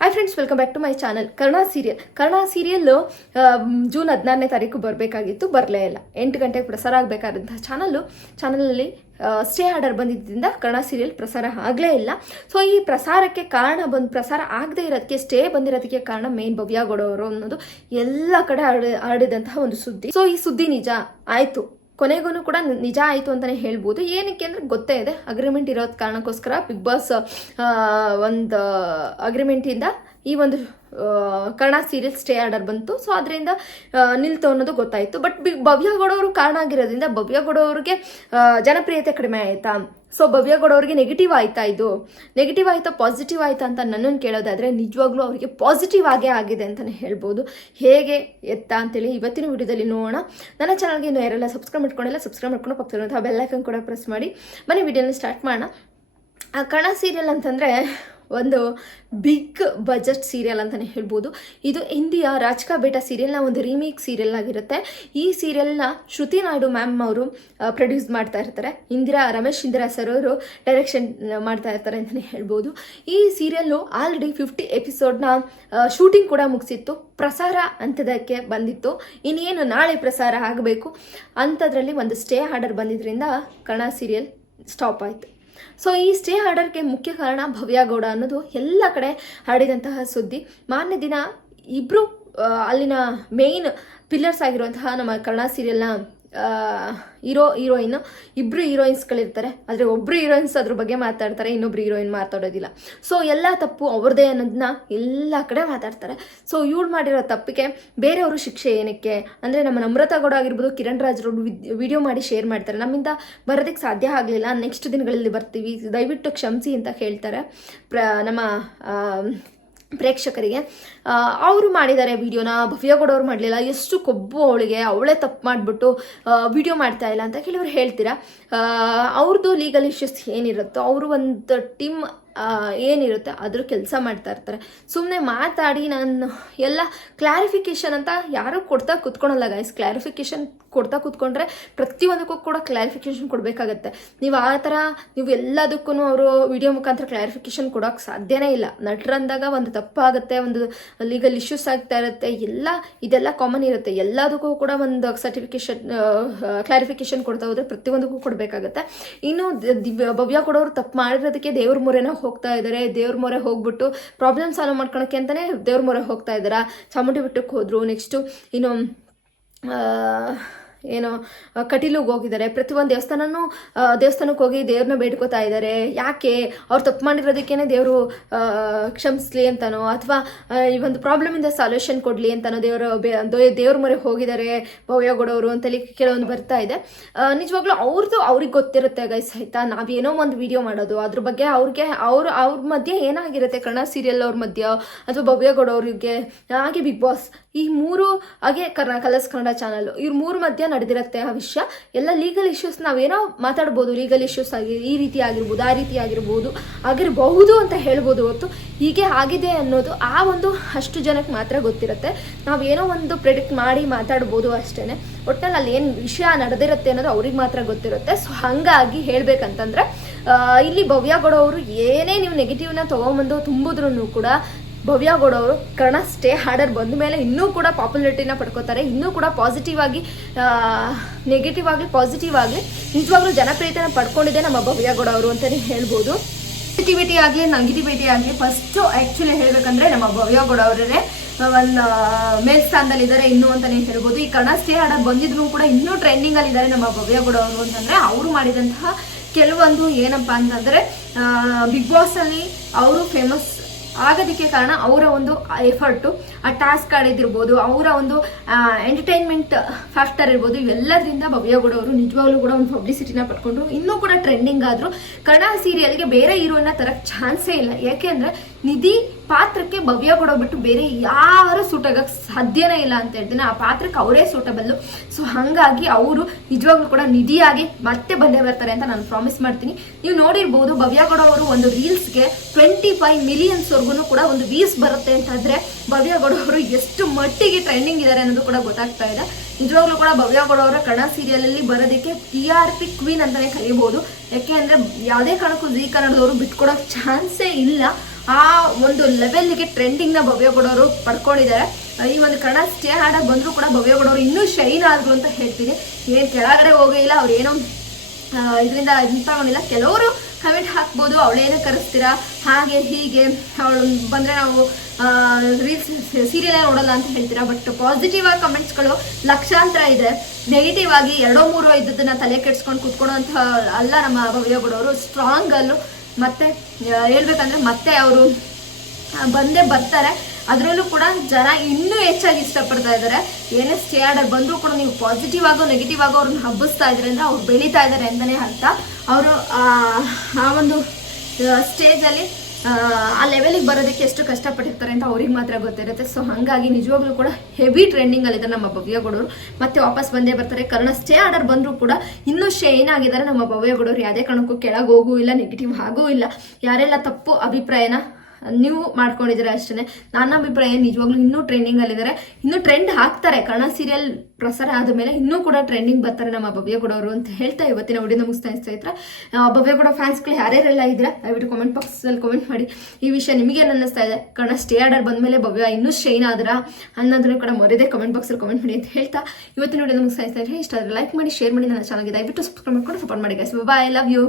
Hi friends welcome back to my channel Karna serial Karna serial June ಹದಿನಾರನೇ ತಾರೀಕು ಬರಬೇಕಾಗಿತ್ತು, ಬರಲೇ ಇಲ್ಲ. ಎಂಟು ಗಂಟೆಗೆ ಪ್ರಸಾರ ಆಗಬೇಕಾದಂತಹ ಚಾನಲ್ಲು ಚಾನಲಲ್ಲಿ ಸ್ಟೇ ಆರ್ಡರ್ ಬಂದಿದ್ದರಿಂದ ಕರ್ಣ ಸೀರಿಯಲ್ ಪ್ರಸಾರ ಆಗಲೇ ಇಲ್ಲ. ಸೊ ಈ ಪ್ರಸಾರಕ್ಕೆ ಕಾರಣ ಬಂದು, ಪ್ರಸಾರ ಆಗದೇ ಇರೋದಕ್ಕೆ ಸ್ಟೇ ಬಂದಿರೋದಕ್ಕೆ ಕಾರಣ ಮೇನ್ ಭವ್ಯ ಗೌಡವರು ಅನ್ನೋದು ಎಲ್ಲ ಕಡೆ ಹರಡಿ ಹರಡಿದಂತಹ ಒಂದು ಸುದ್ದಿ. ಸೊ ಈ ಸುದ್ದಿ ನಿಜ? ಆಯಿತು. ಕೊನೆಗೂ ಕೂಡ ನಿಜ ಆಯಿತು ಅಂತಲೇ ಹೇಳ್ಬೋದು. ಏನಕ್ಕೆ ಅಂದರೆ ಗೊತ್ತೇ ಇದೆ. ಅಗ್ರಿಮೆಂಟ್ ಇರೋದ ಕಾರಣಕ್ಕೋಸ್ಕರ ಬಿಗ್ ಬಾಸ್ ಒಂದು ಅಗ್ರಿಮೆಂಟಿಂದ ಈ ಒಂದು ಕನ್ನಡ ಸೀರಿಯಲ್ ಸ್ಟೇ ಆರ್ಡರ್ ಬಂತು. ಸೊ ಅದರಿಂದ ನಿಲ್ತು ಅನ್ನೋದು ಗೊತ್ತಾಯಿತು. ಬಟ್ ಬಿಗ್ ಭವ್ಯಗೌಡ ಅವರು ಕಾರಣ ಆಗಿರೋದ್ರಿಂದ ಭವ್ಯಗೌಡ ಅವ್ರಿಗೆ ಜನಪ್ರಿಯತೆ ಕಡಿಮೆ ಆಯಿತಾ? ಸೊ ಭವ್ಯ ಅವ್ರಿಗೆ ನೆಗೆಟಿವ್ ಆಯ್ತಾ ಇದು? ನೆಗೆಟಿವ್ ಆಯ್ತಾ ಪಾಸಿಟಿವ್ ಆಯ್ತಾ ಅಂತ ನನ್ನನ್ನು ಕೇಳೋದಾದ್ರೆ ನಿಜವಾಗ್ಲೂ ಅವರಿಗೆ ಪಾಸಿಟಿವ್ ಆಗೇ ಆಗಿದೆ ಅಂತಲೇ ಹೇಳ್ಬೋದು. ಹೇಗೆ ಎತ್ತ ಅಂತೇಳಿ ಇವತ್ತಿನ ವಿಡಿಯೋದಲ್ಲಿ ನೋಡೋಣ. ನನ್ನ ಚಾನಲ್ಗೆ ಇನ್ನು ಯಾರೆಲ್ಲ ಸಬ್ಸ್ಕ್ರೈಬ್ ಮಾಡ್ಕೊಂಡಿಲ್ಲ ಸಬ್ಸ್ಕ್ರೈಬ್ ಮಾಡ್ಕೊಂಡು ಪಕ್ಕದಲ್ಲಿರುವಂತಹ ಬೆಲ್ಲೈಕನ್ ಕೂಡ ಪ್ರೆಸ್ ಮಾಡಿ. ಮನೆ ವಿಡಿಯೋನ ಸ್ಟಾರ್ಟ್ ಮಾಡೋಣ. ಆ ಕಣ ಸೀರಿಯಲ್ ಅಂತಂದರೆ ಒಂದು ಬಿಗ್ ಬಜೆಟ್ ಸೀರಿಯಲ್ ಅಂತಲೇ ಹೇಳ್ಬೋದು. ಇದು ಹಿಂದಿಯ ರಾಜ್ಕಾ ಬೇಟಾ ಸೀರಿಯಲ್ನ ಒಂದು ರೀಮೇಕ್ ಸೀರಿಯಲ್ ಆಗಿರುತ್ತೆ. ಈ ಸೀರಿಯಲ್ನ ಶ್ರುತಿ ನಾಯ್ಡು ಮ್ಯಾಮ್ ಅವರು ಪ್ರೊಡ್ಯೂಸ್ ಮಾಡ್ತಾ ಇರ್ತಾರೆ. ಇಂದಿರಾ, ರಮೇಶ್ ಇಂದಿರಾ ಸರ್ ಅವರು ಡೈರೆಕ್ಷನ್ ಮಾಡ್ತಾ ಇರ್ತಾರೆ ಅಂತಲೇ ಹೇಳ್ಬೋದು. ಈ ಸೀರಿಯಲ್ಲು ಆಲ್ರೆಡಿ ಫಿಫ್ಟಿ ಎಪಿಸೋಡ್ನ ಶೂಟಿಂಗ್ ಕೂಡ ಮುಗಿಸಿತ್ತು. ಪ್ರಸಾರ ಅಂತದಕ್ಕೆ ಬಂದಿತ್ತು. ಇನ್ನೇನು ನಾಳೆ ಪ್ರಸಾರ ಆಗಬೇಕು. ಅಂಥದ್ರಲ್ಲಿ ಒಂದು ಸ್ಟೇ ಆರ್ಡರ್ ಬಂದಿದ್ದರಿಂದ ಕಣ ಸೀರಿಯಲ್ ಸ್ಟಾಪ್ ಆಯಿತು. ಸೊ ಈ ಸ್ಟೇ ಆರ್ಡರ್ಗೆ ಮುಖ್ಯ ಕಾರಣ ಭವ್ಯ ಗೌಡ ಅನ್ನೋದು. ಎಲ್ಲ ಕಡೆ ಹರಡಿದಂತಹ ಸುದ್ದಿ. ಮಾನ್ಯ ದಿನ ಇಬ್ಬರು ಅಲ್ಲಿನ ಮೇಯ್ನ್ ಪಿಲ್ಲರ್ಸ್ ಆಗಿರುವಂತಹ ನಮ್ಮ ಕನ್ನಡ ಸೀರಿಯಲ್ನ ಹೀರೋ, ಹೀರೋಯಿನ್ ಇಬ್ಬರು ಹೀರೋಯಿನ್ಸ್ಗಳಿರ್ತಾರೆ. ಆದರೆ ಒಬ್ಬರು ಹೀರೋಯಿನ್ಸ್ ಅದ್ರ ಬಗ್ಗೆ ಮಾತಾಡ್ತಾರೆ, ಇನ್ನೊಬ್ರು ಹೀರೋಯಿನ್ ಮಾತಾಡೋದಿಲ್ಲ. ಸೊ ಎಲ್ಲ ತಪ್ಪು ಅವ್ರದ್ದೇ ಅನ್ನೋದನ್ನ ಎಲ್ಲ ಕಡೆ ಮಾತಾಡ್ತಾರೆ. ಸೊ ಇವ್ಳು ಮಾಡಿರೋ ತಪ್ಪಿಗೆ ಬೇರೆಯವರು ಶಿಕ್ಷೆ ಏನಕ್ಕೆ? ಅಂದರೆ ನಮ್ಮ ನಮ್ರತಾ ಗೌಡ ಆಗಿರ್ಬೋದು, ಕಿರಣ್ ರಾಜ್ರು ವಿಡಿಯೋ ಮಾಡಿ ಶೇರ್ ಮಾಡ್ತಾರೆ. ನಮ್ಮಿಂದ ಬರೋದಕ್ಕೆ ಸಾಧ್ಯ ಆಗಲಿಲ್ಲ. ನೆಕ್ಸ್ಟ್ ದಿನಗಳಲ್ಲಿ ಬರ್ತೀವಿ. ದಯವಿಟ್ಟು ಕ್ಷಮಿಸಿ ಅಂತ ಹೇಳ್ತಾರೆ. ಪ್ರ, ನಮ್ಮ ಪ್ರೇಕ್ಷಕರಿಗೆ. ಅವರು ಮಾಡಿದ್ದಾರೆ ವಿಡಿಯೋನ ಭವ್ಯಗೌಡ ಅವ್ರು ಮಾಡಲಿಲ್ಲ. ಎಷ್ಟು ಕೊಬ್ಬು ಅವಳಿಗೆ, ಅವಳೇ ತಪ್ಪು ಮಾಡಿಬಿಟ್ಟು ವಿಡಿಯೋ ಮಾಡ್ತಾ ಇಲ್ಲ ಅಂತ ಕೆಲವರು ಹೇಳ್ತೀರಾ? ಅವ್ರದ್ದು ಲೀಗಲ್ ಇಶ್ಯೂಸ್ ಏನಿರುತ್ತೋ, ಅವರು ಒಂದು ಟೀಮ್ ಏನಿರುತ್ತೆ ಅದ್ರ ಕೆಲಸ ಮಾಡ್ತಾ ಇರ್ತಾರೆ. ಸುಮ್ಮನೆ ಮಾತಾಡಿ ನಾನು ಎಲ್ಲ ಕ್ಲಾರಿಫಿಕೇಶನ್ ಅಂತ ಯಾರು ಕೊಡ್ತಾ ಕೂತ್ಕೊಳಲ್ಲ ಗೈಸ್ ಕ್ಲಾರಿಫಿಕೇಶನ್ ಕೊಡ್ತಾ ಕೂತ್ಕೊಂಡ್ರೆ ಪ್ರತಿಯೊಂದಕ್ಕೂ ಕೂಡ ಕ್ಲಾರಿಫಿಕೇಶನ್ ಕೊಡಬೇಕಾಗತ್ತೆ. ನೀವು ಆ ಥರ ನೀವು ಎಲ್ಲದಕ್ಕೂ ಅವರು ವಿಡಿಯೋ ಮುಖಾಂತರ ಕ್ಲಾರಿಫಿಕೇಶನ್ ಕೊಡೋಕೆ ಸಾಧ್ಯನೇ ಇಲ್ಲ. ನಟರಂದಾಗ ಒಂದು ತಪ್ಪಾಗುತ್ತೆ, ಒಂದು ಲೀಗಲ್ ಇಶ್ಯೂಸ್ ಆಗ್ತಾ ಇರುತ್ತೆ, ಎಲ್ಲ ಇದೆಲ್ಲ ಕಾಮನ್ ಇರುತ್ತೆ. ಎಲ್ಲದಕ್ಕೂ ಕೂಡ ಒಂದು ಸರ್ಟಿಫಿಕೇಶನ್ ಕ್ಲಾರಿಫಿಕೇಶನ್ ಕೊಡ್ತಾ ಹೋದರೆ ಪ್ರತಿಯೊಂದಕ್ಕೂ ಕೊಡಬೇಕಾಗತ್ತೆ. ಇನ್ನು ದಿವ್ಯ ಭವ್ಯ ಕೊಡೋರು ತಪ್ಪು ಮಾಡಿರೋದಕ್ಕೆ ದೇವ್ರ ಮೊರೆನ ಹೋಗ್ತಾ ಇದ್ದಾರೆ, ದೇವ್ರ ಮೊರೆ ಹೋಗ್ಬಿಟ್ಟು ಪ್ರಾಬ್ಲಮ್ ಸಾಲ್ವ್ ಮಾಡ್ಕೊಳಕ್ಕೆ ಅಂತಲೇ ದೇವ್ರ ಮೊರೆ ಹೋಗ್ತಾ ಇದ್ದಾರಾ? ಚಾಮುಂಡಿ ಬೆಟ್ಟಕ್ಕೆ ಹೋದರು ನೆಕ್ಸ್ಟು ಇನ್ನು ಏನು ಕಟೀಲಿಗೆ ಹೋಗಿದ್ದಾರೆ. ಪ್ರತಿಯೊಂದು ದೇವಸ್ಥಾನನೂ ದೇವಸ್ಥಾನಕ್ಕೆ ಹೋಗಿ ದೇವ್ರನ್ನ ಬೇಡ್ಕೋತಾ ಇದ್ದಾರೆ. ಯಾಕೆ? ಅವ್ರು ತಪ್ಪು ಮಾಡಿರೋದಕ್ಕೇನೆ ದೇವರು ಕ್ಷಮಿಸ್ಲಿ ಅಂತನೋ, ಅಥವಾ ಈ ಒಂದು ಪ್ರಾಬ್ಲಮಿಂದ ಸಾಲ್ಯೂಷನ್ ಕೊಡಲಿ ಅಂತನೋ ದೇವರ ದೇವ್ರ ಮೊರೆ ಹೋಗಿದ್ದಾರೆ ಭವ್ಯಗೌಡವರು ಅಂತೇಳಿ ಕೆಲವೊಂದು ಬರ್ತಾ ಇದೆ. ನಿಜವಾಗ್ಲೂ ಅವ್ರದ್ದು ಅವ್ರಿಗೆ ಗೊತ್ತಿರುತ್ತೆ ಗೈಸ್ ಆಯ್ತಾ? ನಾವೇನೋ ಒಂದು ವಿಡಿಯೋ ಮಾಡೋದು, ಅದ್ರ ಬಗ್ಗೆ ಅವ್ರಿಗೆ, ಅವ್ರ ಅವ್ರ ಮಧ್ಯೆ ಏನಾಗಿರುತ್ತೆ ಕನ್ನಡ ಸೀರಿಯಲ್ ಅವ್ರ ಮಧ್ಯ, ಅಥವಾ ಭವ್ಯಗೌಡ ಹಾಗೆ ಬಿಗ್ ಬಾಸ್ ಈ ಮೂರು, ಹಾಗೆ ಕರ್ನಾ, ಕಲರ್ಸ್ ಕನ್ನಡ ಚಾನಲ್ ಇವ್ರ ಮೂರು ಮಧ್ಯ ನಡೆದಿರುತ್ತೆ ಆ ವಿಷಯ. ಎಲ್ಲ ಲೀಗಲ್ ಇಶ್ಯೂಸ್ ನಾವೇನೋ ಮಾತಾಡ್ಬೋದು. ಲೀಗಲ್ ಇಶ್ಯೂಸ್ ಆಗಿ ಈ ರೀತಿ ಆಗಿರ್ಬೋದು, ಆ ರೀತಿ ಆಗಿರ್ಬೋದು, ಆಗಿರಬಹುದು ಅಂತ ಹೇಳ್ಬೋದು ಹೊತ್ತು ಹೀಗೆ ಆಗಿದೆ ಅನ್ನೋದು ಆ ಒಂದು ಅಷ್ಟು ಜನಕ್ಕೆ ಮಾತ್ರ ಗೊತ್ತಿರುತ್ತೆ. ನಾವು ಏನೋ ಒಂದು ಪ್ರೆಡಿಕ್ಟ್ ಮಾಡಿ ಮಾತಾಡ್ಬೋದು ಅಷ್ಟೇ ಒಟ್ಟಿನಲ್ಲಿ ಅಲ್ಲಿ ಏನು ವಿಷಯ ನಡೆದಿರುತ್ತೆ ಅನ್ನೋದು ಅವ್ರಿಗೆ ಮಾತ್ರ ಗೊತ್ತಿರುತ್ತೆ. ಸೊ ಹಾಗಾಗಿ ಹೇಳ್ಬೇಕಂತಂದ್ರೆ ಇಲ್ಲಿ ಭವ್ಯಗೌಡ ಅವರು ಏನೇ ನೀವು ನೆಗೆಟಿವ್ನ ತೊಗೊಂಬಂದು ತುಂಬಿದ್ರು ಕೂಡ ಭವ್ಯಗೌಡ ಅವರು ಕನ್ನಡ ಸ್ಟೇ ಹಾಡರ್ ಬಂದ ಮೇಲೆ ಇನ್ನೂ ಕೂಡ ಪಾಪ್ಯುಲಾರಿಟಿನ ಪಡ್ಕೋತಾರೆ, ಇನ್ನೂ ಕೂಡ ಪಾಸಿಟಿವ್ ಆಗಿ ನೆಗೆಟಿವ್ ಆಗಲಿ ಪಾಸಿಟಿವ್ ಆಗಲಿ ನಿಜವಾಗ್ಲೂ ಜನಪ್ರಿಯತೆನ ಪಡ್ಕೊಂಡಿದೆ ನಮ್ಮ ಭವ್ಯಗೌಡ ಅವರು ಅಂತಲೇ ಹೇಳ್ಬೋದು. ಪಾಸಿಟಿವಿಟಿ ಆಗಲಿ ನೆಗೆಟಿವಿಟಿ ಆಗಲಿ ಫಸ್ಟು ಆ್ಯಕ್ಚುಲಿ ಹೇಳಬೇಕಂದ್ರೆ ನಮ್ಮ ಭವ್ಯಗೌಡ ಅವರೇ ಒಂದು ಮೇಲ್ಸ್ಥಾನದಲ್ಲಿ ಇದ್ದಾರೆ ಇನ್ನು ಅಂತಾನೆ ಹೇಳ್ಬೋದು. ಈ ಕನ್ನಡ ಸ್ಟೇ ಹಾಡರ್ ಬಂದಿದ್ರು ಕೂಡ ಇನ್ನೂ ಟ್ರೆಂಡಿಂಗ್ ಅಲ್ಲಿ ಇದ್ದಾರೆ ನಮ್ಮ ಭವ್ಯಗೌಡ ಅವರು ಅಂತಂದ್ರೆ ಅವರು ಮಾಡಿದಂತಹ ಕೆಲವೊಂದು ಏನಪ್ಪಾ ಅಂತಂದ್ರೆ ಬಿಗ್ ಬಾಸ್ ಅಲ್ಲಿ ಅವರು ಫೇಮಸ್ ಆಗೋದಕ್ಕೆ ಕಾರಣ ಅವರ ಒಂದು ಎಫರ್ಟು ಆ ಟಾಸ್ಕ್ ಆಡಿದಿರ್ಬೋದು, ಅವರ ಒಂದು ಎಂಟರ್ಟೈನ್ಮೆಂಟ್ ಫ್ಯಾಕ್ಟರ್ ಇರ್ಬೋದು ಇವೆಲ್ಲದರಿಂದ ಭವ್ಯಗೌಡ ಅವರು ನಿಜವಾಗ್ಲೂ ಕೂಡ ಒಂದು ಪಬ್ಲಿಸಿಟಿನ ಪಡ್ಕೊಂಡ್ರು ಇನ್ನೂ ಕೂಡ ಟ್ರೆಂಡಿಂಗ್ ಆದರೂ ಕನ್ನಡ ಸೀರಿಯಲ್ಗೆ ಬೇರೆ ಹೀರೋನ ತರಕ್ಕೆ ಚಾನ್ಸೇ ಇಲ್ಲ. ಯಾಕೆಂದ್ರೆ ನಿಧಿ ಪಾತ್ರಕ್ಕೆ ಭವ್ಯ ಬಿಟ್ಟು ಬೇರೆ ಯಾರು ಸೂಟ್ ಆಗಕ್ಕೆ ಸಾಧ್ಯನೇ ಇಲ್ಲ ಅಂತ ಹೇಳ್ತೀನಿ. ಆ ಪಾತ್ರಕ್ಕೆ ಅವರೇ ಸೂಟಬಲ್ಲು ಸೊ ಹಾಗಾಗಿ ಅವರು ನಿಜವಾಗ್ಲೂ ಕೂಡ ನಿಧಿಯಾಗಿ ಮತ್ತೆ ಬಂದೇ ಬರ್ತಾರೆ ಅಂತ ನಾನು ಪ್ರಾಮಿಸ್ ಮಾಡ್ತೀನಿ. ನೀವು ನೋಡಿರ್ಬೋದು ಭವ್ಯಗೌಡ ಅವರು ಒಂದು ರೀಲ್ಸ್ಗೆ ಟ್ವೆಂಟಿ ಫೈವ್ ಮಿಲಿಯನ್ಸ್ವರೆಗೂ ಕೂಡ ಒಂದು ವೀಸ್ ಬರುತ್ತೆ ಅಂತಂದ್ರೆ ಭವ್ಯ ಅವರು ಎಷ್ಟು ಮಟ್ಟಿಗೆ ಟ್ರೆಂಡಿಂಗ್ ಇದ್ದಾರೆ ಅನ್ನೋದು ಕೂಡ ಗೊತ್ತಾಗ್ತಾ ಇದೆ. ನಿಜವಾಗ್ಲೂ ಕೂಡ ಭವ್ಯಗೌಡ ಅವರ ಕನ್ನಡ ಸೀರಿಯಲ್ ಅಲ್ಲಿ ಬರೋದಕ್ಕೆ ಟಿ ಆರ್ ಪಿ ಕ್ವೀನ್ ಅಂತಲೇ ಕರಿಬೋದು. ಯಾಕೆ ಅಂದರೆ, ಯಾವುದೇ ಕಾರಣಕ್ಕೂ ಜೀ ಕನ್ನಡದವರು ಬಿಟ್ಕೊಡೋಕೆ ಚಾನ್ಸೇ ಇಲ್ಲ. ಆ ಒಂದು ಲೆವೆಲ್ಗೆ ಭವ್ಯ ಭವ್ಯಗೌಡವರು ಪಡ್ಕೊಂಡಿದ್ದಾರೆ. ಈ ಒಂದು ಕನ್ನಡ ಸ್ಟೇ ಹಾಡಾಗಿ ಬಂದರೂ ಕೂಡ ಭವ್ಯಗೌಡವರು ಇನ್ನೂ ಶೈನ್ ಆದ್ರು ಅಂತ ಹೇಳ್ತೀನಿ. ಏನು ಕೆಳಗಡೆ ಹೋಗಿಲ್ಲ ಅವ್ರು ಏನೋ ಇದರಿಂದ ಇದು ತಗೊಂಡಿಲ್ಲ ಕೆಲವರು ಕಮೆಂಟ್ ಹಾಕ್ಬೋದು ಅವಳೇನೇ ಕರೆಸ್ತೀರಾ, ಹಾಗೆ ಹೀಗೆ, ಅವಳು ಬಂದರೆ ನಾವು ರೀಲ್ಸ್ ಸೀರಿಯಲೇ ನೋಡಲ್ಲ ಅಂತ ಹೇಳ್ತೀರಾ ಬಟ್ ಪಾಸಿಟಿವ್ ಆಗಿ ಕಮೆಂಟ್ಸ್ಗಳು ಲಕ್ಷಾಂತರ ಇದೆ. ನೆಗೆಟಿವ್ ಆಗಿ ಎರಡೋ ಮೂರೋ ಇದ್ದದನ್ನ ತಲೆ ಕೆಡ್ಸ್ಕೊಂಡು ಕುತ್ಕೊಳ್ಳೋಂಥ ಅಲ್ಲ ನಮ್ಮ ಭವ್ಯಗೌಡವರು ಸ್ಟ್ರಾಂಗ್ ಅಲ್ಲೂ ಮತ್ತೆ ಹೇಳ್ಬೇಕಂದ್ರೆ ಮತ್ತೆ ಅವರು ಬಂದೇ ಬರ್ತಾರೆ. ಅದರಲ್ಲೂ ಕೂಡ ಜನ ಇನ್ನೂ ಹೆಚ್ಚಾಗಿ ಇಷ್ಟಪಡ್ತಾ ಇದ್ದಾರೆ. ಏನೇ ಸ್ಟೇ ಆರ್ಡರ್ ಬಂದರೂ ಕೂಡ ನೀವು ಪಾಸಿಟಿವ್ ಆಗೋ ನೆಗೆಟಿವ್ ಆಗೋ ಅವ್ರನ್ನ ಹಬ್ಬಿಸ್ತಾ ಇದ್ದಾರೆ ಅಂದರೆ ಅವ್ರು ಬೆಳೀತಾ ಇದ್ದಾರೆ ಅಂತಲೇ ಅರ್ಥ. ಅವರು, ಆ ಒಂದು ಸ್ಟೇಜಲ್ಲಿ ಆ ಲೆವೆಲಿಗೆ ಬರೋದಕ್ಕೆ ಎಷ್ಟು ಕಷ್ಟಪಟ್ಟಿರ್ತಾರೆ ಅಂತ ಅವ್ರಿಗೆ ಮಾತ್ರ ಗೊತ್ತಿರುತ್ತೆ. ಸೊ ಹಾಗಾಗಿ ನಿಜವಾಗ್ಲೂ ಕೂಡ ಹೆವಿ ಟ್ರೆಂಡಿಂಗಲ್ಲಿದ್ದಾರೆ ನಮ್ಮ ಭವ್ಯಗೌಡರು. ಮತ್ತೆ ವಾಪಸ್ ಬಂದೇ ಬರ್ತಾರೆ. ಕಾರಣ ಸ್ಟೇ ಆರ್ಡರ್ ಬಂದರೂ ಕೂಡ ಇನ್ನೂ ಶೇ ಆಗಿದ್ದಾರೆ ನಮ್ಮ ಭವ್ಯಗೌಡರು. ಯಾವುದೇ ಕಾರಣಕ್ಕೂ ಕೆಳಗೆ ಹೋಗೂ ಇಲ್ಲ ನೆಗೆಟಿವ್ ಆಗೂ ಇಲ್ಲ. ಯಾರೆಲ್ಲ ತಪ್ಪು ಅಭಿಪ್ರಾಯನ ನೀವು ಮಾಡ್ಕೊಂಡಿದ್ದೀರಾ ಅಷ್ಟೇ ನನ್ನ ಅಭಿಪ್ರಾಯ ನಿಜವಾಗ್ಲೂ ಇನ್ನೂ ಟ್ರೆಂಡಿಂಗ್ ಅಲ್ಲಿದ್ದಾರೆ. ಇನ್ನೂ ಟ್ರೆಂಡ್ ಹಾಕ್ತಾರೆ. ಕನ್ನಡ ಸೀರಿಯಲ್ ಪ್ರಸಾರ ಆದ ಮೇಲೆ ಇನ್ನೂ ಕೂಡ ಟ್ರೆಂಡಿಂಗ್ ಬರ್ತಾರೆ ನಮ್ಮ ಭವ್ಯಗೌಡವರು ಅಂತ ಹೇಳ್ತಾ ಇವತ್ತಿನ ವಿಡಿಯೋನ ಮುಗಿಸ್ತಾ ಸ್ನೇಹಿತರೆ. ಭವ್ಯಗೌಡ ಫ್ಯಾನ್ಸ್ಗಳು ಯಾರ್ಯಾರೆಲ್ಲ ಇದ್ದೀರಾ? ದಯವಿಟ್ಟು ಕಾಮೆಂಟ್ ಬಾಕ್ಸಲ್ಲಿ ಕಾಮೆಂಟ್ ಮಾಡಿ. ಈ ವಿಷಯ ನಿಮಗೆ ಏನು ಅನ್ನಿಸ್ತಾ ಇದೆ. ಕನ್ನಡ ಸ್ಟೇ ಆರ್ಡರ್ ಬಂದ ಮೇಲೆ ಭವ್ಯ ಇನ್ನೂ ಶೈನ್ ಆದ್ರ ಅನ್ನೋದನ್ನು ಕೂಡ ಮರೆಯದೆ ಕಾಮೆಂಟ್ ಬಾಕ್ಸಲ್ಲಿ ಕಾಮೆಂಟ್ ಮಾಡಿ ಅಂತ ಹೇಳ್ತಾ ಇವತ್ತಿನ ವಿಡಿಯೋನ ಮುಗಿಸ್ತಾ ಇಷ್ಟ ಆದರೆ ಲೈಕ್ ಮಾಡಿ ಶೇರ್ ಮಾಡಿ ನನ್ನ ಚಾನಲ್ಗೆ ದಯವಿಟ್ಟು ಸಬ್ಸ್ಕ್ರೈಬ್ ಮಾಡ್ಕೊಂಡು ಸಪೋರ್ಟ್ ಮಾಡಿ ಗೈಸ್ ಬಾಯ್ ಲವ್ ಯು